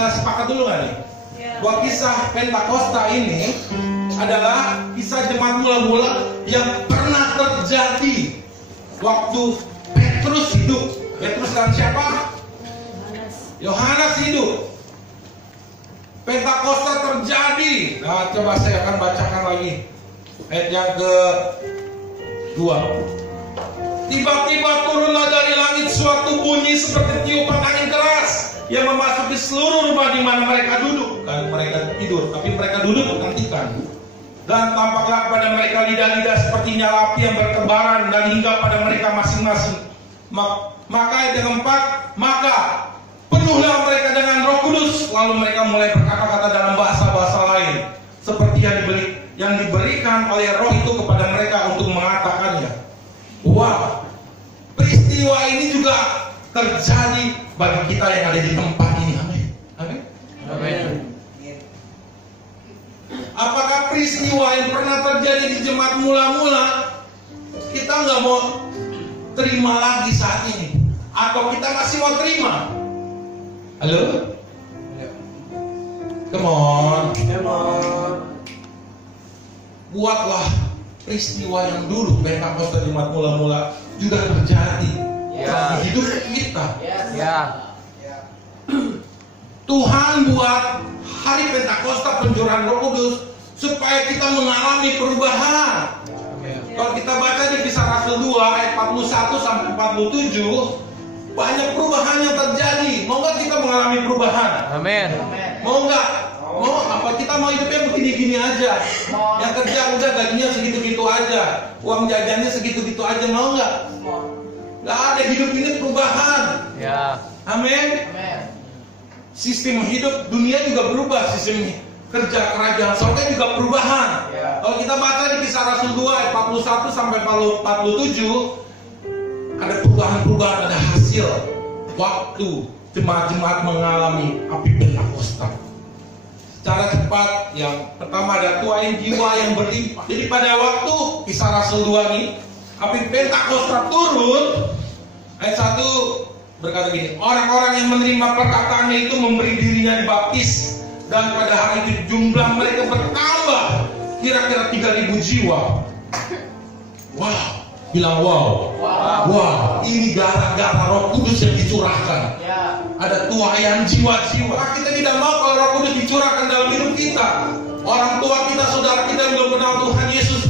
kita sepakat dulu nggak nih? Bahwa kisah Pentakosta ini adalah kisah jemaat mula-mula yang pernah terjadi waktu Petrus hidup. Petrus dan siapa? Yohanes hidup. Pentakosta terjadi. Nah, coba saya akan bacakan lagi ayat yang ke-2. Tiba-tiba turunlah dari langit suatu bunyi seperti tiupan angin keras yang memasuki seluruh rumah di mana mereka duduk. Kan mereka tidur, tapi mereka duduk menantikan. Dan tampaklah pada mereka lidah-lidah seperti nyala api yang bertebaran dan hingga pada mereka masing-masing. Maka ayat yang keempat, maka penuhlah mereka dengan Roh Kudus, lalu mereka mulai berkata-kata dalam bahasa-bahasa lain, seperti yang diberikan oleh Roh itu kepada mereka untuk mengatakannya. Wow, peristiwa ini juga terjadi bagi kita yang ada di tempat ini. Amin. Amin. Amin. Apakah peristiwa yang pernah terjadi di jemaat mula-mula kita nggak mau terima lagi saat ini, atau kita masih mau terima? Halo? Come on. Buatlah peristiwa yang dulu Pentakosta jemaat mula-mula juga terjadi dalam hidup kita. Tuhan buat hari Pentakosta pencurahan Roh Kudus supaya kita mengalami perubahan. Kalau kita baca di Kisah Rasul 2 ayat 41 sampai 47, banyak perubahan yang terjadi. Mau nggak kita mengalami perubahan? Amin. Mau nggak? Mau apa? Kita mau hidupnya begini-gini aja. Yang kerja udah gajinya segitu-gitu aja, uang jajannya segitu-gitu aja. Mau nggak? Nggak ada, hidup ini perubahan. Ya. Amin. Sistem hidup dunia juga berubah, sistem kerja kerajaan surga juga perubahan. Kalau kita baca di Kisah Rasul 2 ayat 41 sampai 47, ada perubahan-perubahan, ada hasil waktu jemaat-jemaat mengalami api Pentakosta. Secara cepat, yang pertama ada tuayan jiwa yang berlimpah. Jadi pada waktu Kisah Rasul 2 ini, api Pentakosta turun. Ayat 1 berkata gini, orang-orang yang menerima perkataannya itu memberi dirinya dibaptis, dan pada hari itu jumlah mereka bertambah kira-kira 3.000 jiwa. Wow, bilang wow. Wow, ini gara-gara Roh Kudus yang dicurahkan. Ada tuayan jiwa-jiwa. Kita tidak mau kalau Roh Kudus dicurahkan dalam hidup kita. Orang tua kita, saudara kita yang belum kenal Tuhan Yesus,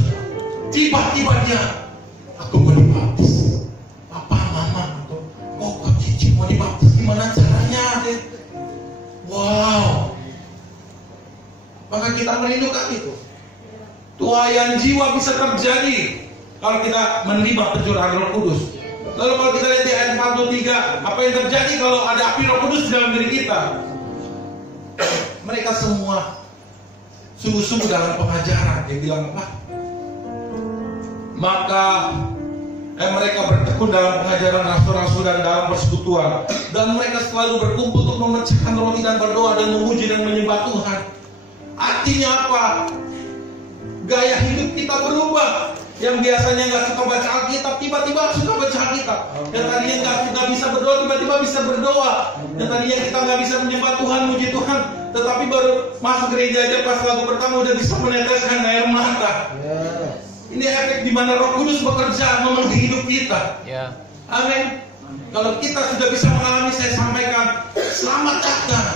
tiba-tiba dia, aku mau dibaptis. Papa, mama, kok cici mau dibaptis, gimana caranya? Wow. Maka kita merindukan itu. Tuayan jiwa bisa terjadi kalau kita menerima pencurahan Roh Kudus. Lalu kalau kita lihat di ayat 43, apa yang terjadi kalau ada api Roh Kudus di dalam diri kita? Mereka semua sungguh-sungguh dalam pengajaran. Dia bilang apa? Maka mereka bertekun dalam pengajaran rasul-rasul dan dalam persekutuan, dan mereka selalu berkumpul untuk memecahkan roti dan berdoa dan memuji dan menyembah Tuhan. Artinya apa? Gaya hidup kita berubah. Yang biasanya nggak suka baca Alkitab, tiba-tiba suka baca Alkitab. Yang tadinya nggak bisa berdoa, tiba-tiba bisa berdoa. Yang tadinya kita nggak bisa menyembah Tuhan, muji Tuhan, tetapi baru masuk gereja aja pas lagu pertama udah bisa meneteskan air mata. Ini efek di mana Roh Kudus bekerja memenuhi hidup kita. Amin. Kalau kita sudah bisa mengalami, saya sampaikan, selamat datang.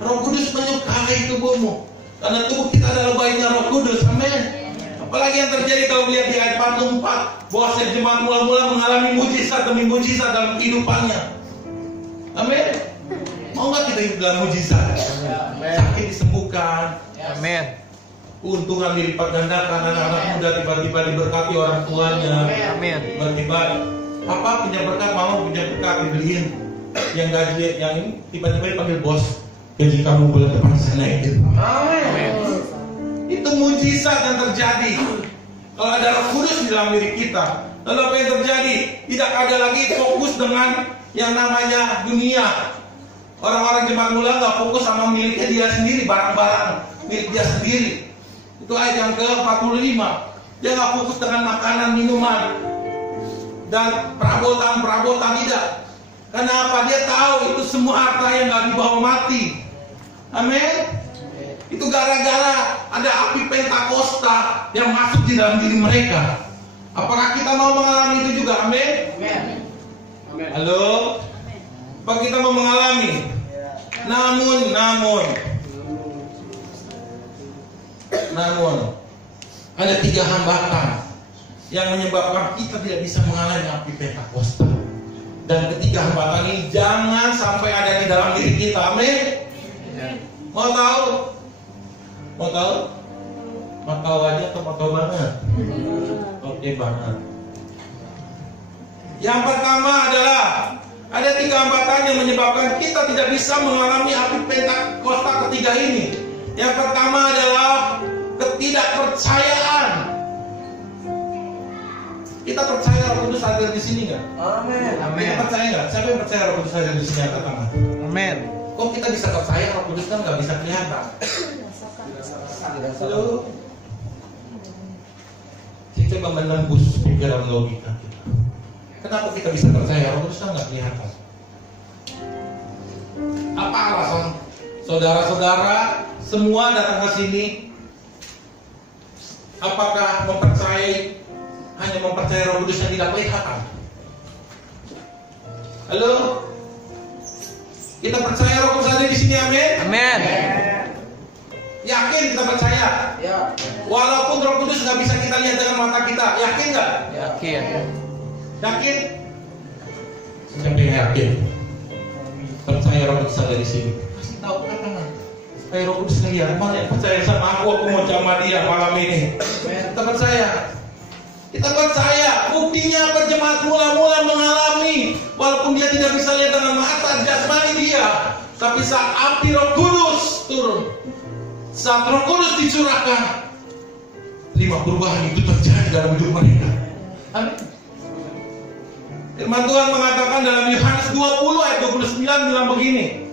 Roh Kudus menyukai tubuhmu, karena tubuh kita adalah bayinya Roh Kudus. Amin. Apalagi yang terjadi kalau melihat di ayat 44, bahwa jemaat mula-mula mengalami mujizat demi mujizat dalam kehidupannya. Amin. Mau nggak kita hidup dalam mujizat? Sakit disembuhkan. Amin. Keuntungan dilipat gandakan, anak-anak muda tiba-tiba diberkati orang tuanya. Amin. Tiba-tiba apa punya berkat, mama punya berkat, dibeliin. Yang gaji yang ini tiba-tiba dipanggil bos, gaji kamu bulan depan sana itu. Amin. Itu mujizat yang terjadi kalau ada Roh Kudus di dalam diri kita. Lalu apa yang terjadi? Tidak ada lagi fokus dengan yang namanya dunia. Orang-orang jemaat mula nggak fokus sama miliknya dia sendiri, barang-barang milik dia sendiri. Itu ayat yang ke-45. Dia nggak fokus dengan makanan, minuman, dan perabotan tidak. Kenapa? Dia tahu itu semua harta yang gak dibawa mati. Amin. Itu gara-gara ada api Pentakosta yang masuk di dalam diri mereka. Apakah kita mau mengalami itu juga? Amin. Halo? Apa kita mau mengalami? Namun ada 3 hambatan yang menyebabkan kita tidak bisa mengalami api Pentakosta. Dan ketiga hambatan ini jangan sampai ada di dalam diri kita. Amin. Mau tahu? Mau tahu aja atau mau tahu banget? Oke banget. Yang pertama adalah ada 3 hambatan yang menyebabkan kita tidak bisa mengalami api Pentakosta ketiga ini. Yang pertama adalah ketidakpercayaan. Kita percaya Roh Kudus hadir di sini nggak? Amin. Kita percaya nggak? Siapa yang percaya Roh Kudus hadir di sini? Angkat tangan. Amin. Kok kita bisa percaya Roh Kudus kan nggak bisa kelihatan? Halo. Kita coba menembus pikiran logika kita. Kenapa kita bisa percaya Roh Kudus kan nggak kelihatan? Apa alasan? Saudara-saudara semua datang ke sini. Apakah hanya mempercayai Roh Kudus yang tidak kelihatan? Halo? Kita percaya Roh Kudus ada di sini, amin? Amin. Yakin kita percaya? Ya. Walaupun Roh Kudus nggak bisa kita lihat dengan mata kita, yakin nggak? Yakin. Yakin? Siapa yang yakin? Percaya Roh Kudus ada di sini. Kasih tahu katakan. Supaya Roh Kudus lihat. Mana yang percaya sama aku mau sama dia malam ini. Kita percaya. Kita percaya, buktinya jemaat mula-mula mengalami, walaupun dia tidak bisa lihat dengan mata jasmani dia, tapi saat api Roh Kudus turun, saat Roh Kudus dicurahkan, 5 perubahan itu terjadi dalam hidup mereka. Amin. Firman Tuhan mengatakan dalam Yohanes 20 ayat 29 bilang begini.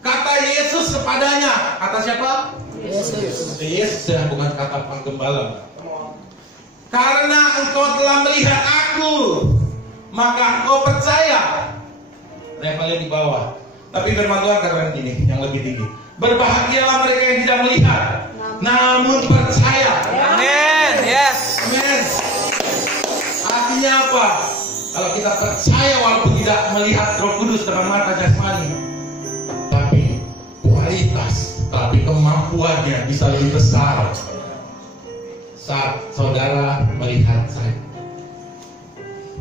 Kata Yesus kepadanya, kata siapa? Yesus ya, bukan kata penggembala. Karena engkau telah melihat aku, maka engkau percaya. Levelnya di bawah. Tapi firman Tuhan katakan gini, yang lebih tinggi. Berbahagialah mereka yang tidak melihat, namun percaya. Amin. Yes. Amin. Artinya apa? Kalau kita percaya walaupun tidak melihat Roh Kudus dengan mata jasmani, tapi kualitas, tapi kemampuannya bisa lebih besar saat saudara melihat saya.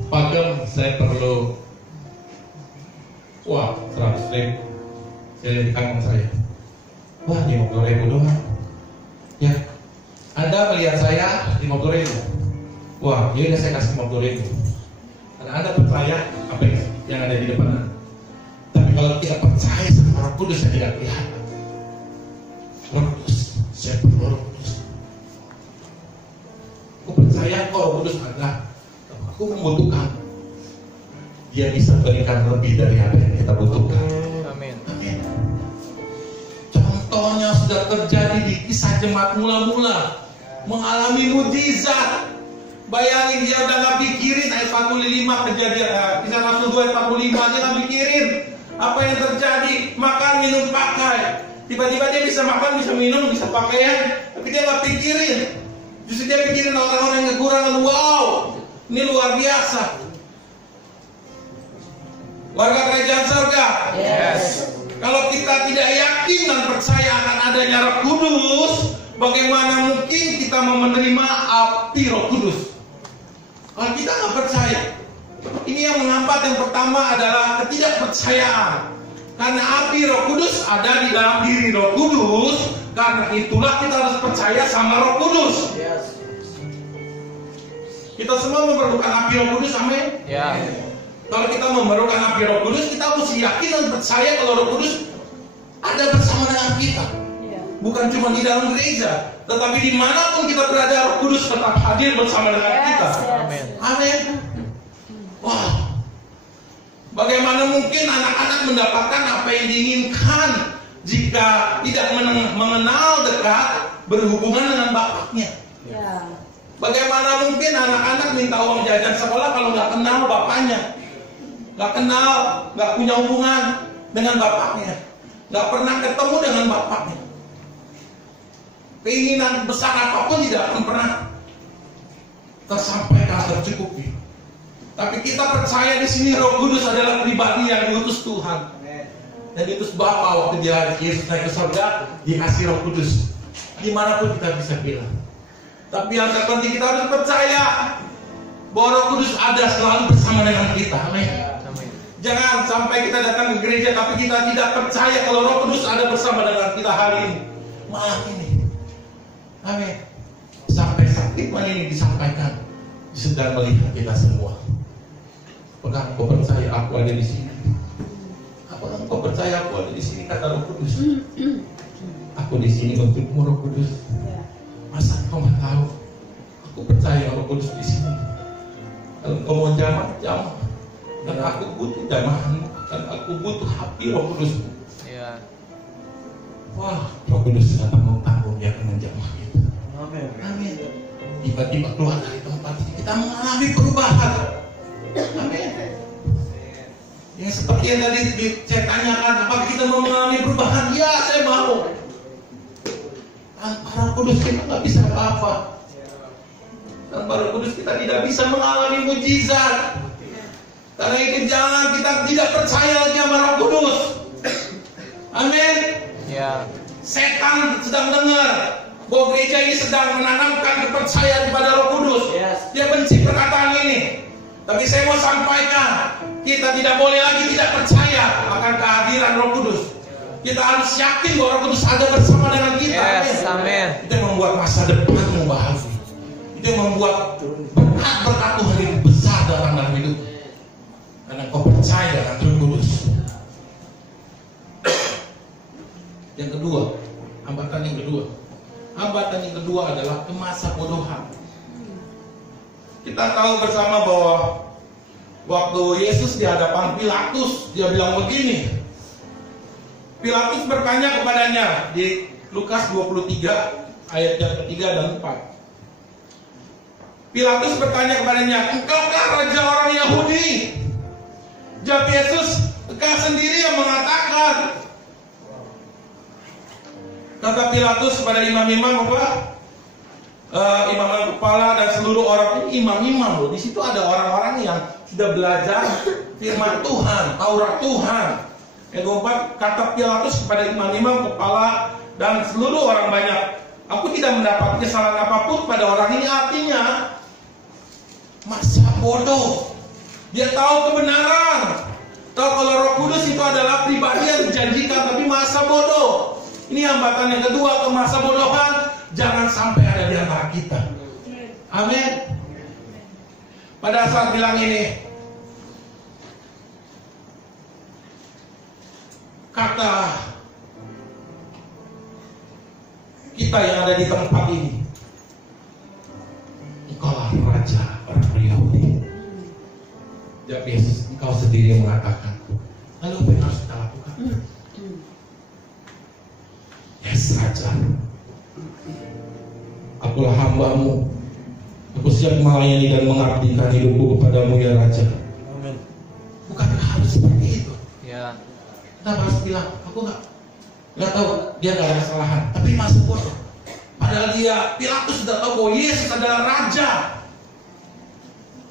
Pagem saya perlu 100 ribu. Saya di kantong saya. 50 ribu doang. Ya, Anda melihat saya 50 ribu. Ya udah saya kasih 50 ribu. Karena Anda percaya apa yang ada di depan Anda. Tapi kalau tidak percaya sama Roh Kudus, saya tidak lihat. Roh Kudus, saya perlu Roh Kudus. Aku percaya kok Roh Kudus ada. Aku membutuhkan. Dia bisa berikan lebih dari apa yang kita butuhkan. Amin. Amin. Contohnya sudah terjadi di kisah jemaat mula-mula, mengalami mukjizat. Bayangin dia udah nggak pikirin ayat 45 kejadian kisah Rasul 2 ayat 45, dia nggak pikirin apa yang terjadi, makan minum pakai. Tiba-tiba dia bisa makan, bisa minum, bisa pakaian, tapi dia nggak pikirin. Justru dia pikirin orang-orang yang kekurangan. Wow, ini luar biasa. Warga kerajaan surga. Yes. Kalau kita tidak yakin dan percaya akan adanya Roh Kudus, bagaimana mungkin kita mau menerima api Roh Kudus? Kalau kita nggak percaya, ini yang menghambat. Yang pertama adalah ketidakpercayaan. Karena api Roh Kudus ada di dalam diri Roh Kudus, karena itulah kita harus percaya sama Roh Kudus. Yes. Kita semua memerlukan api Roh Kudus, amin? Ya. Kalau kita memerlukan api Roh Kudus, kita harus yakin dan percaya kalau Roh Kudus ada bersama dengan kita. Bukan cuma di dalam gereja, tetapi dimanapun kita berada, Roh Kudus tetap hadir bersama dengan kita. Amin. Amin. Wah, bagaimana mungkin anak-anak mendapatkan apa yang diinginkan jika tidak mengenal dekat berhubungan dengan bapaknya? Ya. Bagaimana mungkin anak-anak minta uang jajan sekolah kalau nggak kenal bapaknya? nggak kenal, nggak punya hubungan dengan bapaknya, nggak pernah ketemu dengan bapaknya. Keinginan besar apapun tidak akan pernah tersampaikan, tercukupi. Tapi kita percaya di sini Roh Kudus adalah pribadi yang diutus Tuhan. Dan diutus Bapa waktu dia Yesus naik ke surga, dikasih Roh Kudus. Dimanapun kita bisa bilang. Tapi yang terpenting kita harus percaya bahwa Roh Kudus ada selalu bersama dengan kita. Amin. Jangan sampai kita datang ke gereja tapi kita tidak percaya kalau Roh Kudus ada bersama dengan kita hari ini, malam ini. Amin. Sampai saktiman ini disampaikan, sedang melihat kita semua. Apakah kau percaya aku ada di sini? Apakah kau percaya aku ada di sini? Kata Roh Kudus. Aku di sini untukmu, Roh Kudus. Masa kau nggak tahu? Aku percaya Roh Kudus di sini. Kalau kau mau jamah, jamah. Dan aku butuh jamahanmu. Dan aku butuh hati Roh Kudus. Iya. Wah, Roh Kudus sudah tanggung-tanggung dia akan menjamah kita. Amin. Amin. Tiba-tiba keluar dari tempat ini kita mengalami perubahan. Amin. Yang seperti yang tadi saya tanyakan, apakah kita mau mengalami perubahan? Ya, saya mau. Tanpa Roh Kudus kita nggak bisa apa-apa. Tanpa Roh Kudus kita tidak bisa mengalami mujizat. Karena itu jangan kita tidak percaya lagi sama Roh Kudus. Amin. Ya. Setan sedang dengar bahwa gereja ini sedang menanamkan kepercayaan kepada Roh Kudus. Dia benci perkataan ini. Tapi saya mau sampaikan, kita tidak boleh lagi tidak percaya akan kehadiran Roh Kudus. Kita harus yakin bahwa Roh Kudus ada bersama dengan kita. Yes, amin. Itu yang membuat masa depanmu bahagia. Itu yang membuat berkat Tuhan itu besar dalam hidup. Karena kau percaya dengan Roh Kudus. Yang kedua, hambatan yang kedua. Hambatan yang kedua adalah kemasabodohan. Kita tahu bersama bahwa waktu Yesus di hadapan Pilatus, dia bilang begini. Pilatus bertanya kepadanya di Lukas 23 ayat yang ketiga dan 4. Pilatus bertanya kepadanya, engkaukah raja orang Yahudi? Jawab Yesus, engkau sendiri yang mengatakan. Kata Pilatus kepada imam-imam apa? Imam kepala dan seluruh orang ini imam-imam loh. Di situ ada orang-orang yang sudah belajar firman Tuhan, Taurat Tuhan. Yang keempat, kata Pilatus kepada imam-imam kepala dan seluruh orang banyak, aku tidak mendapat kesalahan apapun pada orang ini. Artinya masa bodoh. Dia tahu kebenaran, tahu kalau Roh Kudus itu adalah pribadi yang dijanjikan, tapi masa bodoh. Ini hambatan yang kedua, kemasa bodohan. Jangan sampai ada di antara kita. Amin. Pada saat bilang ini, kata kita yang ada di tempat ini, engkaulah raja orang Yahudi. Jawab Yesus, engkau sendiri yang mengatakan. Lalu apa yang harus kita lakukan? Yes, raja. Akulah hambamu. Aku siap melayani dan mengabdikan hidupku kepadamu ya raja. Amin. Bukankah harus seperti itu? Ya. Kita harus bilang, aku nggak tahu, dia nggak ada kesalahan, tapi masuk bodoh. Padahal dia Pilatus sudah tahu bahwa Yesus adalah raja,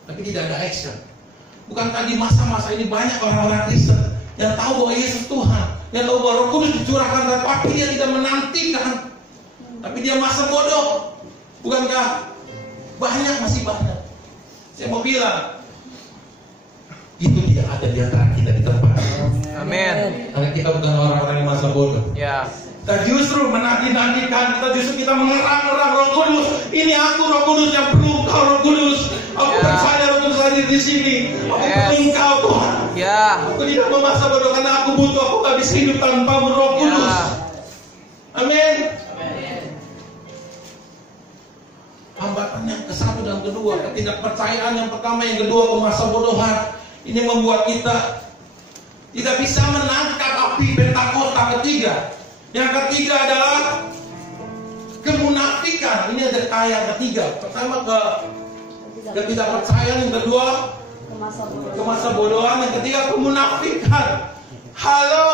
tapi tidak ada action. Bukan tadi masa-masa ini banyak orang-orang Kristen yang tahu bahwa Yesus Tuhan, yang tahu bahwa Roh Kudus dicurahkan, tapi dia tidak menantikan. Tapi dia masa bodoh. Bukankah banyak, masih banyak. Saya mau bilang, itu tidak ada di antara kita di tempat. Amin. Karena kita bukan orang-orang yang masa bodoh. Ya. Kita justru menanti-nantikan, kita mengerang-erang Roh Kudus. Ini aku Roh Kudus yang perlu Engkau Roh Kudus. Aku percaya Roh Kudus hadir di sini. Aku perlu Engkau Tuhan. Ya. Aku tidak mau masa bodoh karena aku butuh. Aku gak bisa hidup tanpa Roh Kudus. Amin. Hambatan yang ke-1 dan kedua, ketidakpercayaan yang pertama, yang kedua kemasabodohan. Ini membuat kita tidak bisa menangkap api Pentakosta ketiga. Yang ketiga adalah kemunafikan. Ini ada yang ketiga. Pertama ketidakpercayaan, yang kedua Kemasabodohan. Yang ketiga kemunafikan. Halo,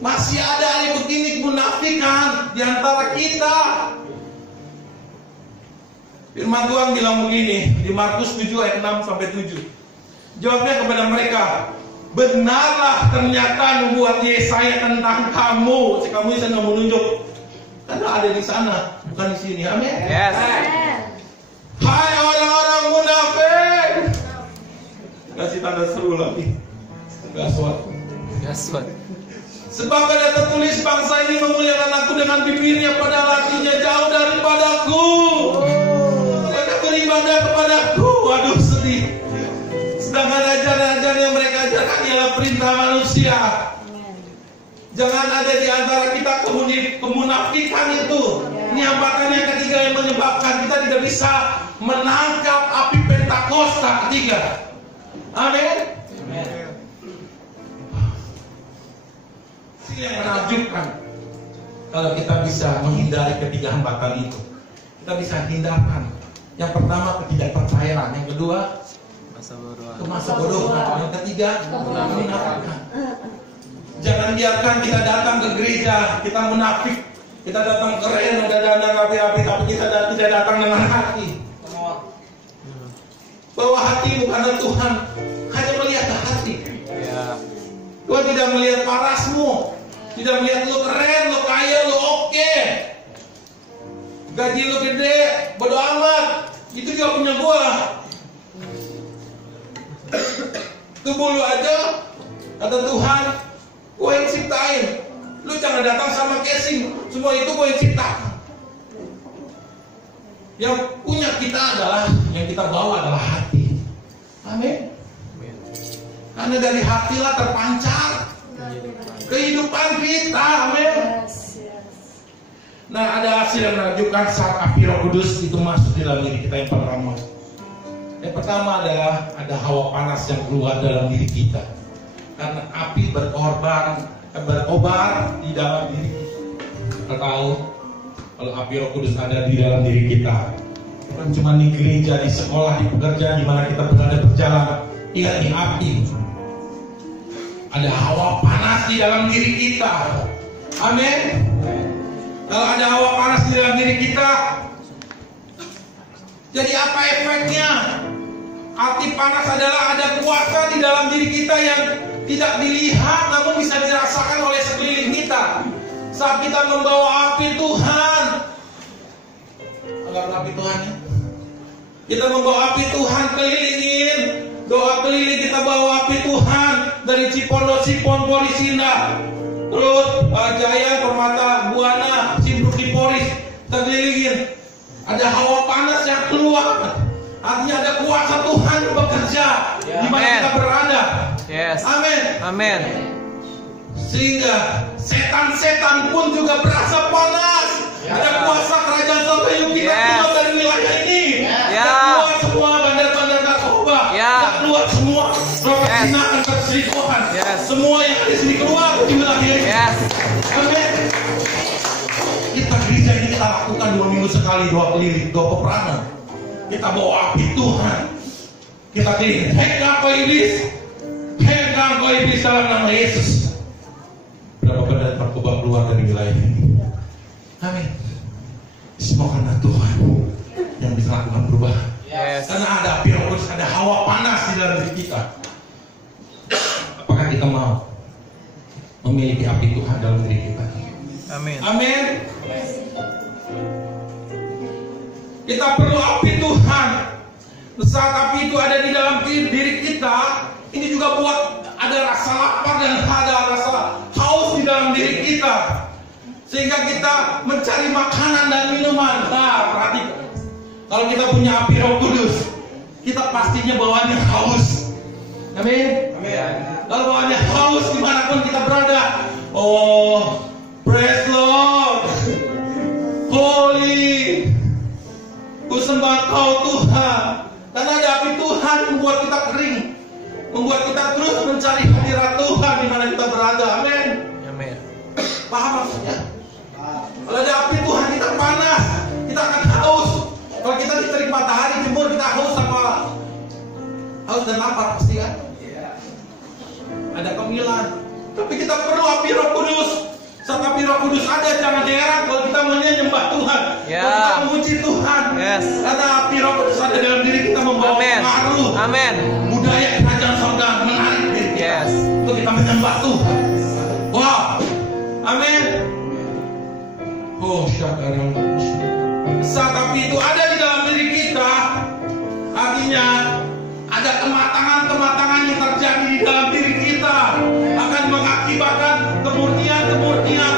masih ada yang begini kemunafikan di antara kita. Firman Tuhan bilang begini di Markus 7 ayat 6 sampai 7. Jawabnya kepada mereka, benarlah ternyata nubuat Yesaya tentang kamu. Si kamu saya nggak mau nunjuk, karena ada di sana, bukan di sini. Amin. Yes. Hai orang-orang munafik. Kasih tanda seru lagi. Gaswat. Sebab ada tertulis, bangsa ini memuliakan aku dengan bibirnya, padahal hatinya jauh daripadaku. Mereka beribadah kepadaku. Waduh, sedih. Sedangkan ajaran-ajaran yang mereka ajarkan ialah perintah manusia. Jangan ada di antara kita kemunafikan itu. Ini hambatan yang ketiga yang menyebabkan kita tidak bisa menangkap api Pentakosta ketiga. Amin. Yang menakjubkan kalau kita bisa menghindari ketiga hambatan itu, kita bisa hindarkan. Yang pertama ketidakpercayaan, yang kedua kemasabodohan, yang ketiga kemunafikan. Jangan biarkan kita datang ke gereja kita munafik, kita datang keren udah dandan rapi-rapi tapi kita tidak datang dengan hati. Bahwa hati bukan Tuhan hanya melihat hati. Tuhan tidak melihat parasmu, tidak melihat lu keren, lu kaya, lu oke, gaji lu gede, bodo amat, itu juga punya gua. Tubuh lu aja, kata Tuhan, gua yang ciptain. Lu jangan datang sama casing, semua itu gua yang ciptakan. Yang punya kita adalah, yang kita bawa adalah hati. Amin. Karena dari hatilah terpancar kehidupan kita. Amin. Nah, ada hasil yang menunjukkan saat api Roh Kudus itu masuk di dalam diri kita yang pertama. Yang pertama adalah ada hawa panas yang keluar dalam diri kita. Karena api berkobar di dalam diri kita. Kita tahu kalau api Roh Kudus ada di dalam diri kita, bukan cuma di gereja, di sekolah, di pekerjaan, di mana kita berada berjalan. Ingat nih, api. Ada hawa panas di dalam diri kita. Amin. Kalau ada hawa panas di dalam diri kita, jadi apa efeknya? Api panas adalah ada kuasa di dalam diri kita yang tidak dilihat namun bisa dirasakan oleh sekeliling kita. Saat kita membawa api Tuhan, anggap api Tuhan ya. Kita membawa api Tuhan kelilingin, doa keliling kita bawa api Tuhan dari Cipondo, Sipon, Polisinda, terus Jaya, Permata, Buana, Simpruk, Polis, kita kelilingin. Ada hawa panas yang keluar. Artinya ada kuasa Tuhan bekerja di mana kita berada. Yes. Amin. Amin. Sehingga setan-setan pun juga berasa panas. Ada kuasa kerajaan surga yang kita keluar dari wilayah ini. Keluar semua bandar-bandar narkoba. Keluar semua perzinaan, perselingkuhan. Semua yang ada di sini keluar di wilayah ini. Amin. Kita gereja ini kita lakukan 2 minggu sekali, 2 keliling, 2 peperangan. Kita bawa api Tuhan. Kita keliling, pegang kau iblis, pegang kau iblis dalam nama Yesus. Berapa bandar narkoba keluar dari wilayah ini? Amin. Semua karena Tuhan yang bisa lakukan perubahan. Karena ada api Roh Kudus, ada hawa panas di dalam diri kita. Apakah kita mau memiliki api Tuhan dalam diri kita? Amin. Amin. Kita perlu api Tuhan. Saat api itu ada di dalam diri kita, ini juga buat ada rasa lapar dan ada rasa haus di dalam diri kita, sehingga kita mencari makanan dan minuman. Nah, perhatikan, kalau kita punya api Roh Kudus, kita pastinya bawaannya haus. Amin. Kalau bawaannya haus dimanapun kita berada, oh, praise Lord, holy, ku sembah Kau Tuhan. Karena ada api Tuhan membuat kita kering, membuat kita terus mencari hadirat Tuhan di mana kita berada. Amin. Amin. Paham maksudnya? Kalau ada api Tuhan kita panas, kita akan haus. Kalau kita diterik matahari jemur kita haus apa? panggilan. Tapi kita perlu api Roh Kudus. Saat api Roh Kudus ada, jangan heran kalau kita menyembah Tuhan, kalau kita memuji Tuhan. Karena api Roh Kudus ada dalam diri kita, membawa pengaruh. Budaya kerajaan surga menarik diri kita untuk kita menyembah Tuhan. Wow, amin. Oh, syakaran. Saat api itu ada di dalam diri kita, artinya ada kematangan-kematangan yang terjadi di dalam diri kita akan mengakibatkan kemurnian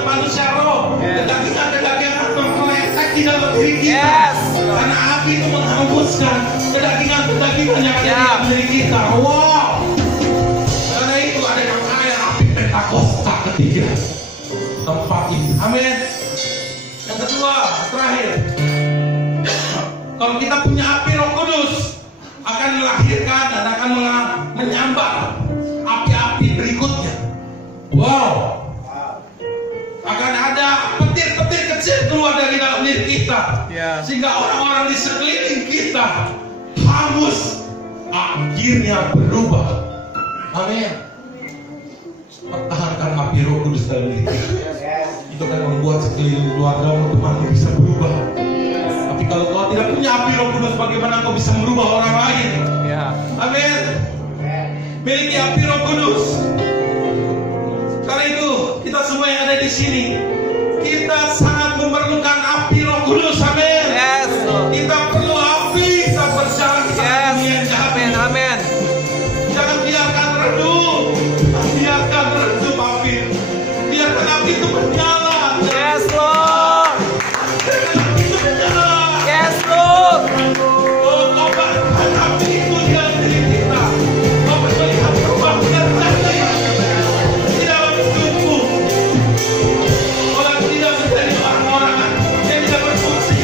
manusia roh, kedagingan melekat di dalam diri kita. Karena api itu menghanguskan kedagingan yang ada di dalam diri kita. Wow. Karena itu ada yang kaya api Pentakosta ketiga tempat ini. Amin. Yang kedua, terakhir, kalau kita punya api Roh Kudus, akan melahirkan dan akan menyambar api-api berikutnya. Wow. Akan ada petir-petir kecil keluar dari dalam diri kita, sehingga orang-orang di sekeliling kita hangus, akhirnya berubah. Amin. Pertahankan api Roh Kudus dalam diri kita. Itu kan membuat sekeliling keluarga teman bisa berubah. Tapi kalau kau tidak punya api Roh Kudus, bagaimana kau bisa merubah orang lain? Amin. Miliki api Roh Kudus. Karena itu kita semua yang ada di sini, kita sangat memerlukan api Roh Kudus. Amin. Kita perlu api saat berjalan di dunia yang jahat. Amin. Jangan biarkan redup, biarkan redup api. Biarkan api itu menyala. Biarkan api itu menyala. Oh, kobarkan api itu di dalam diri kita. Kau melihat perubahan nyata di dalam hidupmu. Orang tidak menjadi orang-orang yang tidak berfungsi.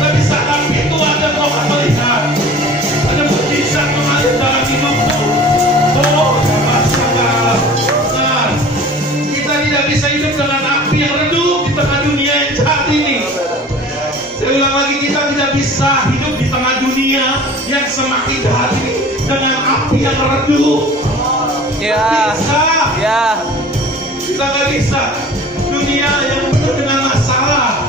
Tapi saat api itu ada, kau akan melihat ada mujizat mengalir dalam hidupmu. Oh, masalah. Nah, kita tidak bisa hidup dengan api yang redup di tengah dunia yang jahat ini. Saya ulang lagi, kita tidak bisa hidup di tengah dunia yang semakin jahat ini dengan api yang redup. Kita nggak bisa. Dunia yang penuh dengan masalah,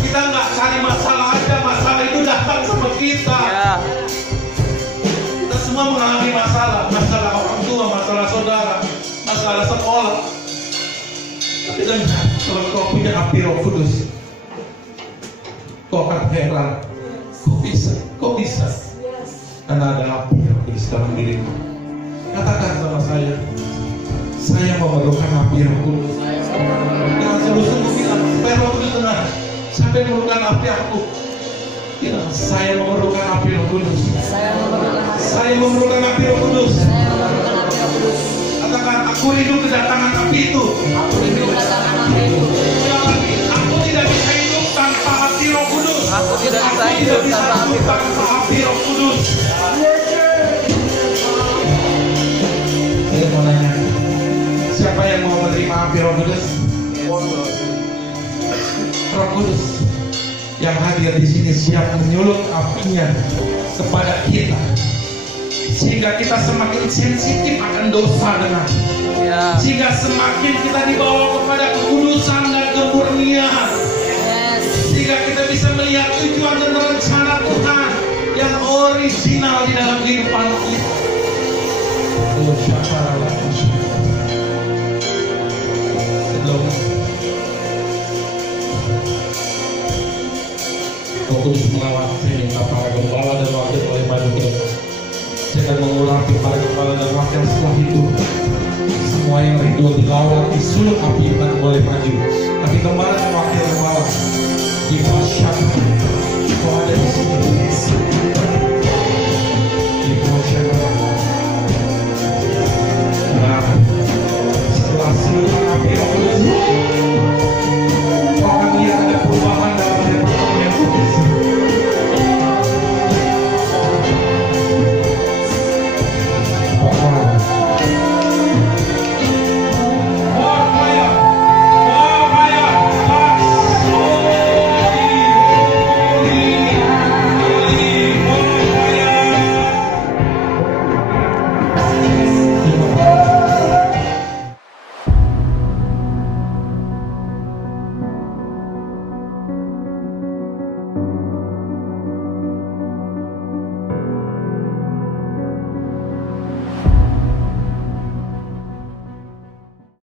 kita nggak cari masalah aja, masalah itu datang sama kita. Kita semua mengalami masalah orang tua, masalah saudara, masalah sekolah. Tapi kan kalau kau punya api Roh Kudus, kau akan heran, kok bisa? Karena ada api Roh Kudus dalam dirimu. Katakan sama saya memerlukan api Roh Kudus. Dengan sungguh-sungguh bilang, supaya Roh Kudus dengar, siapa yang memerlukan api aku? Bilang, saya memerlukan api Roh Kudus. Saya memerlukan api Roh Kudus. Katakan, aku rindu kedatangan api itu. Aku tidak bisa hidup tanpa api Roh Kudus. Aku tidak bisa hidup tanpa api Roh Kudus. Saya mau nanya, siapa yang mau menerima api Roh Kudus? Roh Kudus yang hadir di sini siap menyulut apinya kepada kita, sehingga kita semakin sensitif akan dosa dengan, sehingga semakin kita dibawa kepada kekudusan dan kemurnian, sehingga kita bisa melihat tujuan dan rencana Tuhan yang original di dalam kehidupan kita. Sebelum Roh Kudus melawat, saya minta para gembala dan wakil boleh maju ke depan. Saya akan mengurapi para gembala dan wakil. Setelah itu semua yang rindu dilawat disulut api dan boleh maju. Tapi gembala dan wakil gembala di masyarakat, kau ada di sini.